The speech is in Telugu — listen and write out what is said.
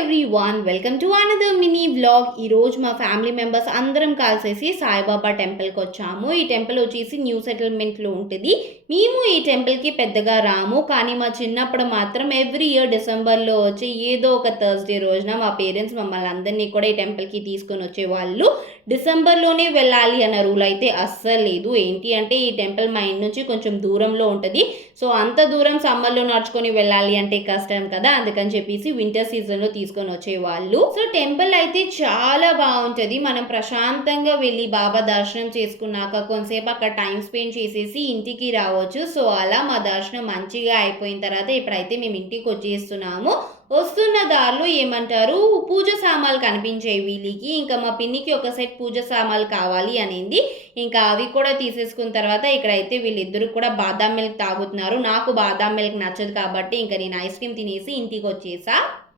Everyone welcome to another mini vlog. ఈరోజు మా ఫ్యామిలీ మెంబర్స్ అందరం కలిసేసి సాయిబాబా టెంపుల్కి వచ్చాము. ఈ టెంపుల్ వచ్చేసి న్యూ సెటిల్మెంట్లో ఉంటుంది. మేము ఈ టెంపుల్కి పెద్దగా రాము, కానీ మా చిన్నప్పుడు మాత్రం ఎవ్రీ ఇయర్ డిసెంబర్లో వచ్చి ఏదో ఒక థర్స్డే రోజున మా పేరెంట్స్ మమ్మల్ని అందరినీ కూడా ఈ టెంపుల్కి తీసుకొని వచ్చేవాళ్ళు. డిసెంబర్లోనే వెళ్ళాలి అన్న రూల్ అయితే అస్సలు లేదు. ఏంటి అంటే ఈ టెంపుల్ మా ఇంటి నుంచి కొంచెం దూరంలో ఉంటుంది. సో అంత దూరం సమ్మర్లో నడుచుకొని వెళ్ళాలి అంటే కష్టం కదా, అందుకని చెప్పేసి వింటర్ సీజన్లో తీసుకొని వచ్చేవాళ్ళు. సో టెంపుల్ అయితే చాలా బాగుంటుంది. మనం ప్రశాంతంగా వెళ్ళి బాబా దర్శనం చేసుకున్నాక కొంతసేపు అక్కడ టైం స్పెండ్ చేసేసి ఇంటికి రావచ్చు. సో అలా మా దర్శనం మంచిగా అయిపోయిన తర్వాత ఇప్పుడైతే మేము ఇంటికి వచ్చేస్తున్నాము. వస్తున్న దారిలో ఏమంటారు, పూజ సామాన్లు కనిపించాయి వీళ్ళకి. ఇంకా మా పిన్నికి ఒక సెట్ పూజ సామాన్లు కావాలి అనింది. ఇంకా అవి కూడా తీసేసుకున్న తర్వాత ఇక్కడైతే వీళ్ళిద్దరు కూడా బాదాం మిల్క్ తాగుతున్నారు. నాకు బాదాం మిల్క్ నచ్చదు కాబట్టి ఇంకా నేను ఐస్ క్రీమ్ తినేసి ఇంటికి వచ్చేసా.